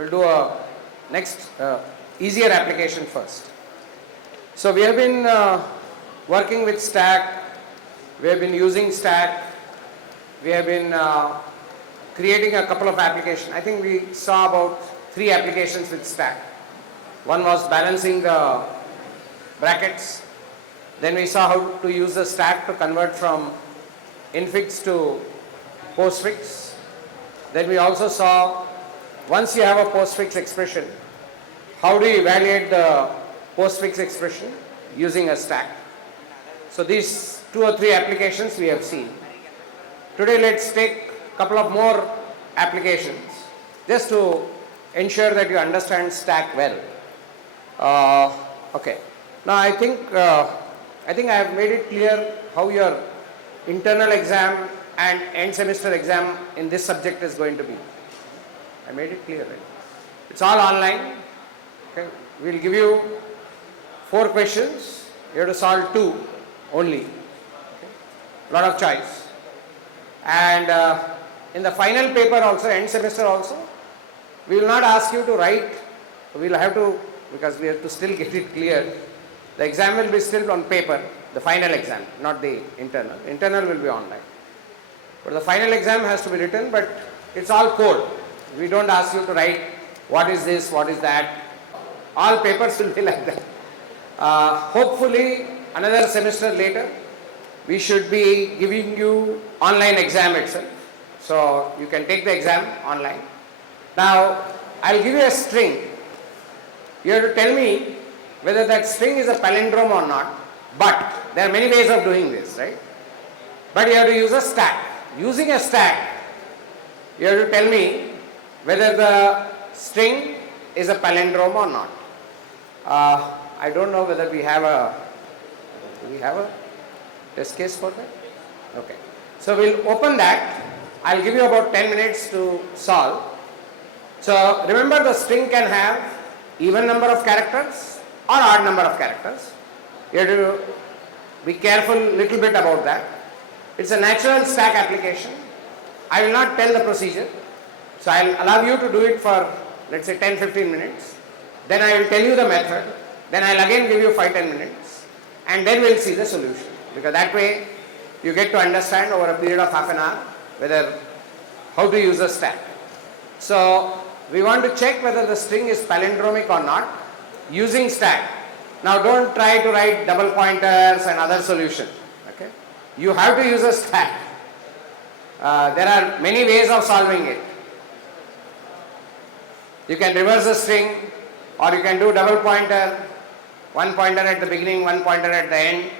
we'll do a next easier application first. So we have been working with Stack, we have been using Stack, we have been creating a couple of applications. I think we saw about 3 applications with Stack. One was balancing the brackets. Then we saw how to use the Stack to convert from infix to postfix. Then we also saw, once you have a postfix expression, how do you evaluate the postfix expression using a Stack. So these 2 or 3 applications we have seen. Today let's take a couple of more applications just to ensure that you understand Stack well. Okay. Now I think I have made it clear how your internal exam and end semester exam in this subject is going to be. I made it clear, right? It's all online. Okay. We'll give you 4 questions. You have to solve 2 only. Okay. Lot of choice. And in the final paper also, end semester also, we will not ask you to write. We will have to, because we have to still get it clear. The exam will be still on paper, the final exam, not the internal. Internal will be online. But the final exam has to be written, but it's all code. We don't ask you to write what is this, what is that. All papers will be like that. Hopefully, another semester later, we should be giving you online exam itself. So you can take the exam online. Now, I'll give you a string. You have to tell me whether that string is a palindrome or not. But there are many ways of doing this, right? But you have to use a stack. Using a stack, you have to tell me whether the string is a palindrome or not. I don't know whether we have a test case for that? Okay. So we'll open that. I'll give you about 10 minutes to solve. So remember, the string can have even number of characters or odd number of characters. You have to be careful little bit about that. It's a natural stack application. I will not tell the procedure. So I'll allow you to do it for, let's say, 10-15 minutes. Then I will tell you the method. Then I'll again give you 5-10 minutes. And then we'll see the solution. Because that way you get to understand over a period of half an hour whether how to use a stack. So we want to check whether the string is palindromic or not using stack. Now don't try to write double pointers and other solution. Okay? You have to use a stack. There are many ways of solving it. You can reverse the string, or you can do double pointer, one pointer at the beginning, one pointer at the end,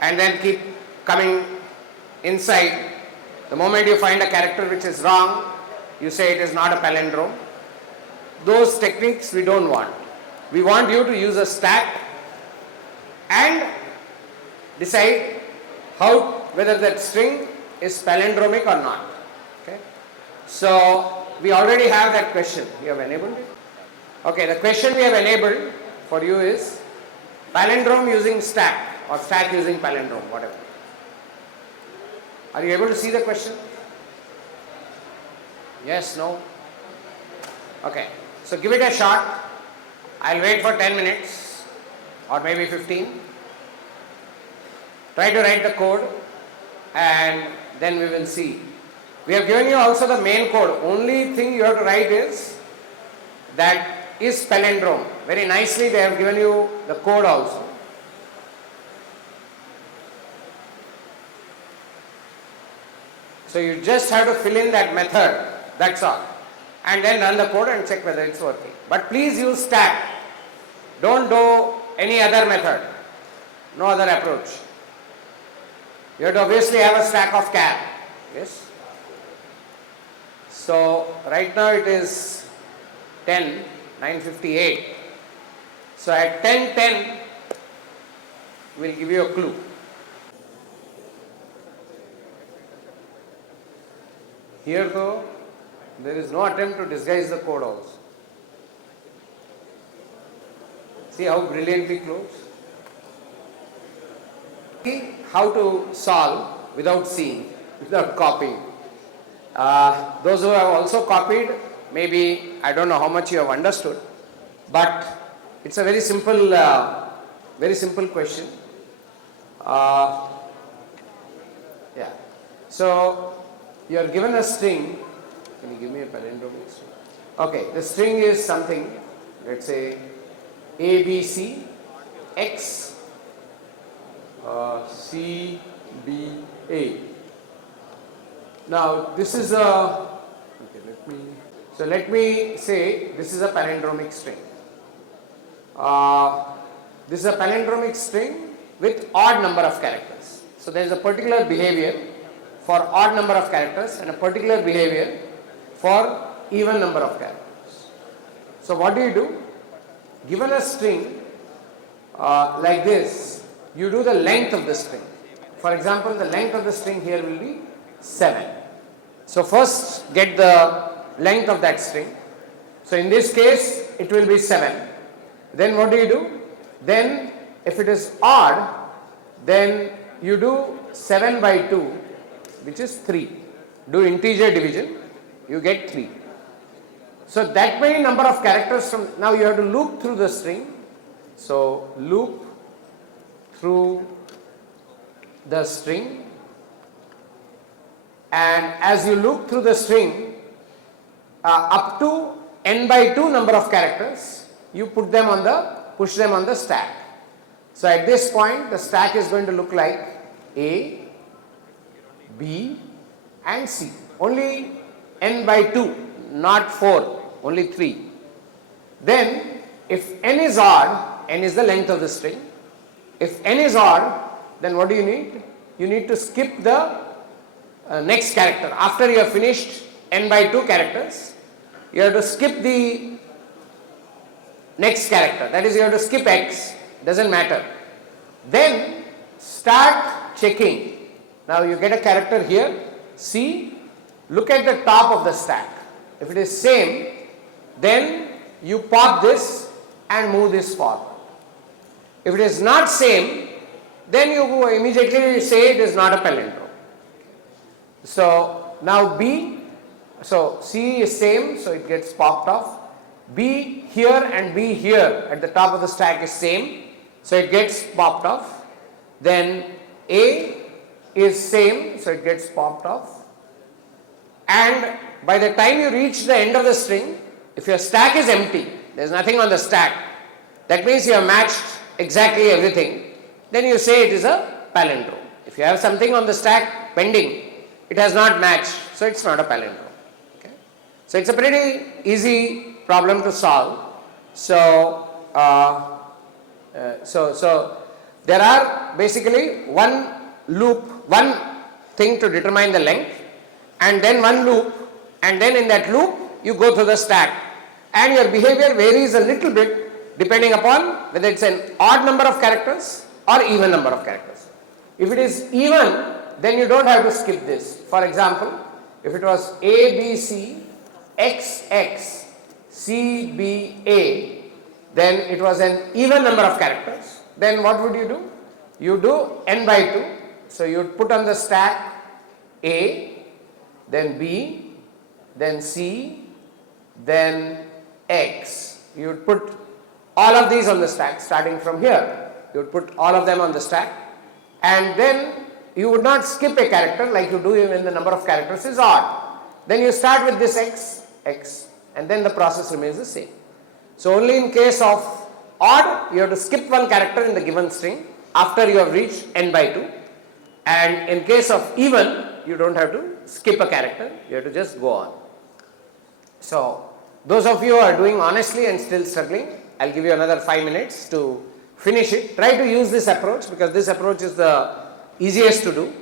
and then keep coming inside. The moment you find a character which is wrong, you say it is not a palindrome. Those techniques we don't want. We want you to use a stack and decide whether that string is palindromic or not. Okay? So we already have that question. You have enabled it? Okay, the question we have enabled for you is palindrome using stack or stack using palindrome, whatever. Are you able to see the question? Yes, no? Okay, so give it a shot. I'll wait for 10 minutes or maybe 15. Try to write the code and then we will see. We have given you also the main code. Only thing you have to write is that is palindrome. Very nicely they have given you the code also. So you just have to fill in that method, that's all. And then run the code and check whether it's working. But please use stack. Don't do any other method. No other approach. You have to obviously have a stack of char. Yes. So right now it is 9:58. So at 10:10 we'll give you a clue. Here though, there is no attempt to disguise the code also. See how brilliantly close. See how to solve without seeing, without copying. Those who have also copied, maybe I don't know how much you have understood, but it's a very simple question. Yeah. So you are given a string. Can you give me a palindrome? Okay, the string is something. Let's say A, B, C, X, C, B, A. Now this is a. Okay, let me say this is a palindromic string. This is a palindromic string with odd number of characters. So there is a particular behavior for odd number of characters and a particular behavior for even number of characters. So what do? Given a string like this, you do the length of the string. For example, the length of the string here will be 7. So first get the length of that string. So in this case it will be 7. Then what do? Then if it is odd, then you do 7 by 2, which is 3. Do integer division, you get 3. So that many number of characters from, now you have to loop through the string. So loop through the string, and as you loop through the string up to n by 2 number of characters, you push them on the stack. So at this point the stack is going to look like A, B and C. Only n by 2, not 4, only 3. Then if n is odd, n is the length of the string. If n is odd, then what do you need? You need to skip the next character. After you have finished n by 2 characters, you have to skip the next character. That is, you have to skip x, doesn't matter. Then start checking. Now you get a character here, C. Look at the top of the stack. If it is same, then you pop this and move this forward. If it is not same, then you immediately say it is not a palindrome. So now B, so C is same, so it gets popped off. B here and B here at the top of the stack is same, so it gets popped off. Then A is same, so it gets popped off. And by the time you reach the end of the string, if your stack is empty, there is nothing on the stack, that means you have matched exactly everything, then you say it is a palindrome. If you have something on the stack pending, it has not matched, so it's not a palindrome. Okay? So it's a pretty easy problem to solve. So, there are basically one loop, one thing to determine the length, and then one loop, and then in that loop you go through the stack, and your behavior varies a little bit depending upon whether it's an odd number of characters or even number of characters. If it is even, then you don't have to skip this. For example, if it was A, B, C, X, X, C, B, A, then it was an even number of characters. Then what would you do? You do n by 2. So you would put on the stack A, then B, then C, then X. You would put all of these on the stack starting from here. You would put all of them on the stack, and then you would not skip a character like you do when the number of characters is odd. Then you start with this X, X, and then the process remains the same. So only in case of odd, you have to skip one character in the given string after you have reached n by 2. And in case of even, you don't have to skip a character, you have to just go on. So those of you who are doing honestly and still struggling, I'll give you another 5 minutes to finish it. Try to use this approach, because this approach is the easiest to do,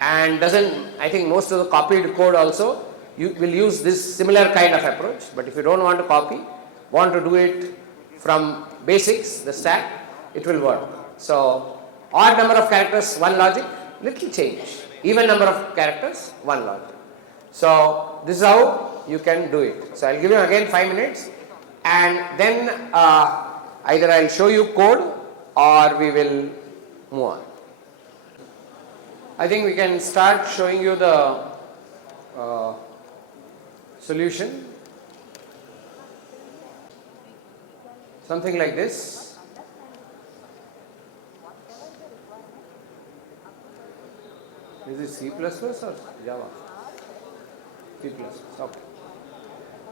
and I think most of the copied code also you will use this similar kind of approach. But if you don't want to copy, want to do it from basics, the stack, it will work. So odd number of characters, one logic, little change. Even number of characters, one logic. So this is how you can do it. So I'll give you again 5 minutes, and then either I'll show you code or we will move on. I think we can start showing you the solution. something like this. Is it C++ or Java? C++, okay.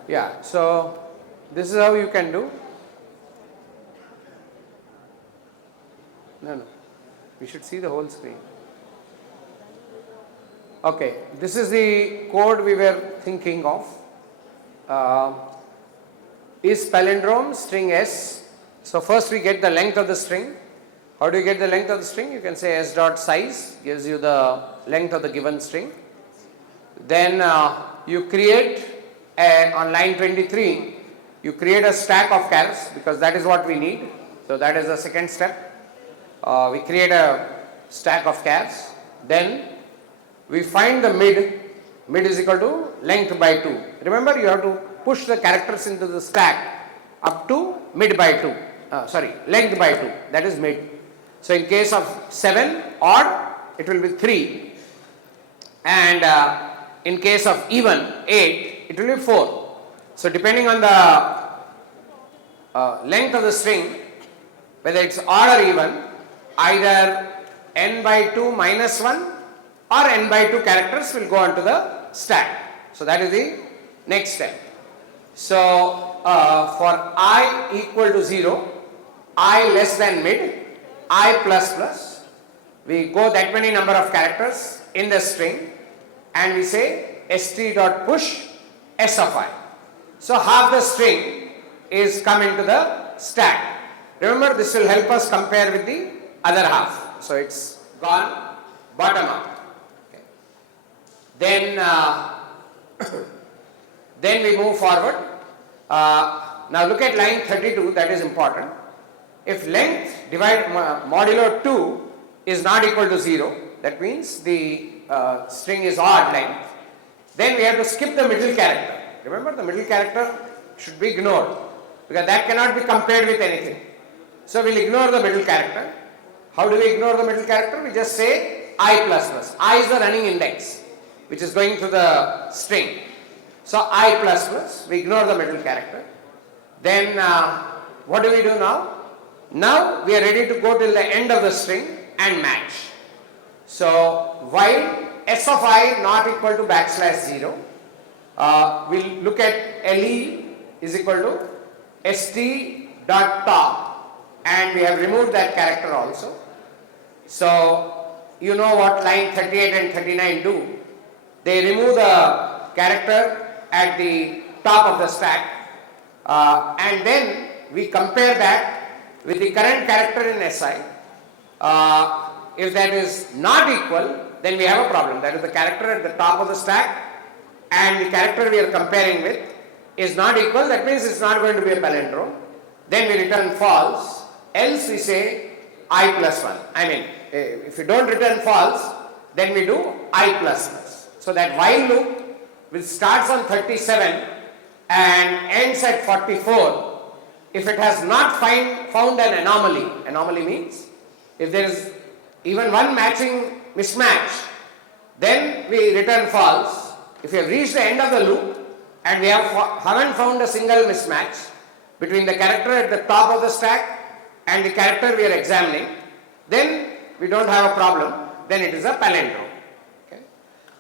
Yeah, so this is how you can do. No, we should see the whole screen. Okay, this is the code we were thinking of. Is palindrome string S. So first we get the length of the string. How do you get the length of the string? You can say s dot size gives you the length of the given string. Then you create on line 23, you create a stack of chars because that is what we need. So that is the second step. We create a stack of chars. Then we find the mid. Mid is equal to length by 2. Remember, you have to push the characters into the stack up to mid by 2. Length by 2. That is mid. So in case of 7 odd, it will be 3. And in case of even 8, it will be 4. So depending on the length of the string, whether it's odd or even, either n by 2 minus 1 or n by 2 characters will go onto the stack. So that is the next step. So for I equal to 0, I less than mid, I plus plus, we go that many number of characters in the string and we say st dot push s of I. So half the string is come into the stack. Remember, this will help us compare with the other half. So it's gone bottom up. Okay. Then then we move forward. Now look at line 32, that is important. If length divided modulo 2 is not equal to 0, that means the string is odd length, then we have to skip the middle character. Remember, the middle character should be ignored because that cannot be compared with anything. So we'll ignore the middle character. How do we ignore the middle character? We just say I plus plus. I is the running index which is going to the string. So I plus plus, we ignore the middle character. Then what do we do now? Now we are ready to go till the end of the string and match. So while s of I not equal to backslash 0, we'll look at le is equal to st dot top, and we have removed that character also. So you know what line 38 and 39 do. They remove the character at the top of the stack, and then we compare that with the current character in SI. If that is not equal, then we have a problem. That is, the character at the top of the stack and the character we are comparing with is not equal. That means it's not going to be a palindrome. Then we return false. Else we say I plus 1. I mean, if you don't return false, then we do I plus plus. So that while loop which starts on 37 and ends at 44, if it has not found an anomaly, anomaly means if there is even one matching mismatch, then we return false. If we have reached the end of the loop and we haven't found a single mismatch between the character at the top of the stack and the character we are examining, then we don't have a problem, then it is a palindrome. Okay.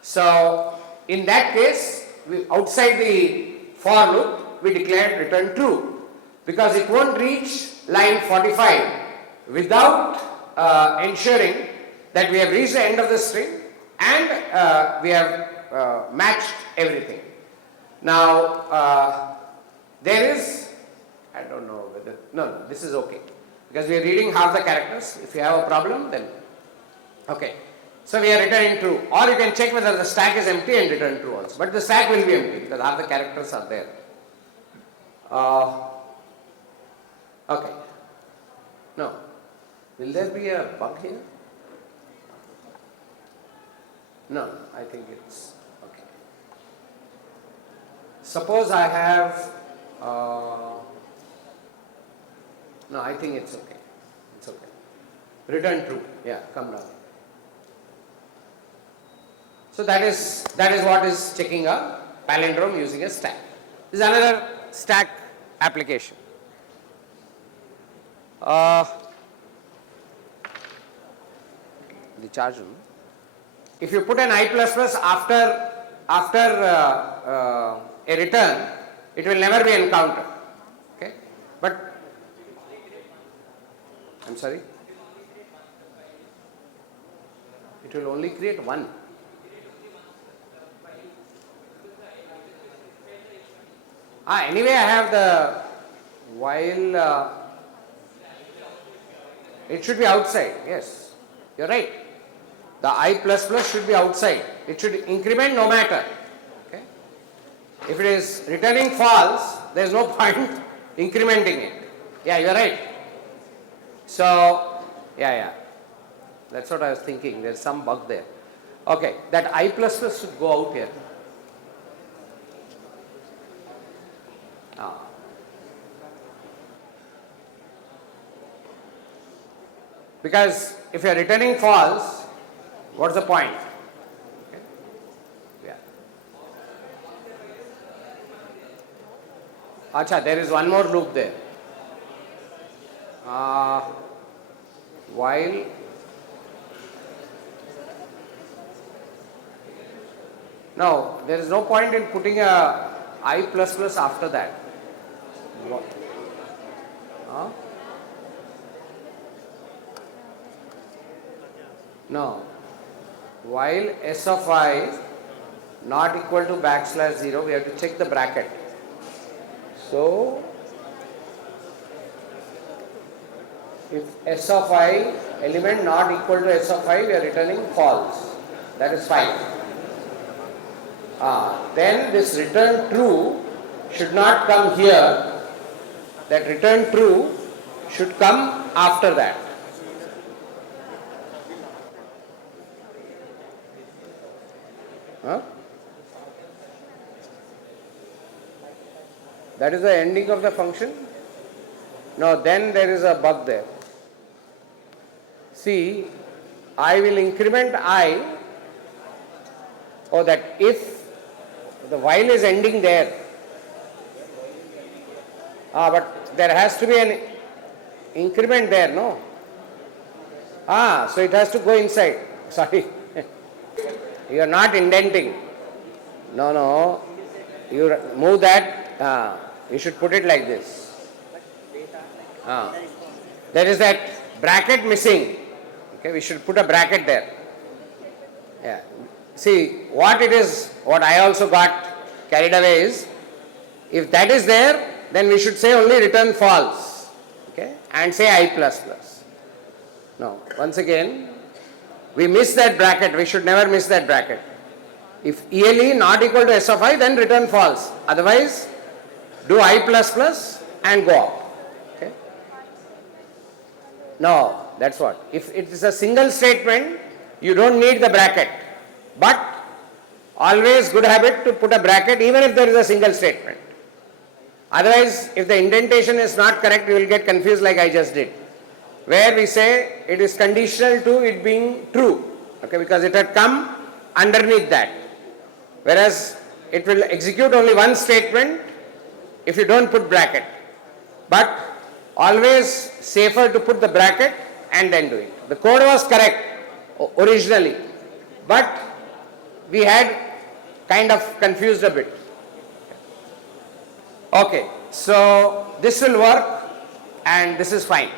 So in that case, outside the for loop, we declare return true, because it won't reach line 45 without ensuring that we have reached the end of the string and we have matched everything. Now there is, I don't know whether, no, this is okay, because we are reading half the characters. If you have a problem, then okay. So we are returning true, or you can check whether the stack is empty and return true also. But the stack will be empty because half the characters are there. Okay. No. Will there be a bug here? No, I think it's okay. Suppose I have, no, I think it's okay. It's okay. Return true. Yeah, come down. So that is what is checking a palindrome using a stack. This is another stack application. Uh, the charge room. If you put an I plus plus after a return, it will never be encountered. Okay, but I'm sorry, it will only create one. Anyway, I have the while it should be outside. Yes, you're right. The I plus plus should be outside. It should increment no matter. Okay. If it is returning false, there is no point incrementing it. Yeah, you're right. So, yeah. That's what I was thinking. There's some bug there. Okay, that I plus plus should go out here. Because if you are returning false, what's the point? Okay. Yeah. Acha, there is one more loop there. While no, there is no point in putting a I plus plus after that. What? No. While S of I not equal to backslash 0, we have to check the bracket. So, if S of I element not equal to S of I, we are returning false. That is fine. Then this return true should not come here. That return true should come after that. That is the ending of the function. No, then there is a bug there. See, I will increment I, or that if the while is ending there, but there has to be an increment there, no? So it has to go inside. Sorry. You are not indenting. No. You move that. You should put it like this. There is that bracket missing. Okay, we should put a bracket there. Yeah. See, what it is, what I also got carried away is, if that is there, then we should say only return false. Okay, and say I plus plus. No, once again, we miss that bracket. We should never miss that bracket. If ELE not equal to S of I, then return false. Otherwise, do I plus plus and go up. Okay? No, that's what. If it is a single statement, you don't need the bracket. But always good habit to put a bracket even if there is a single statement. Otherwise, if the indentation is not correct, you will get confused like I just did. Where we say it is conditional to it being true. Okay, because it had come underneath that. Whereas it will execute only one statement if you don't put bracket. But always safer to put the bracket and then do it. The code was correct originally, but we had kind of confused a bit. Okay, so this will work and this is fine.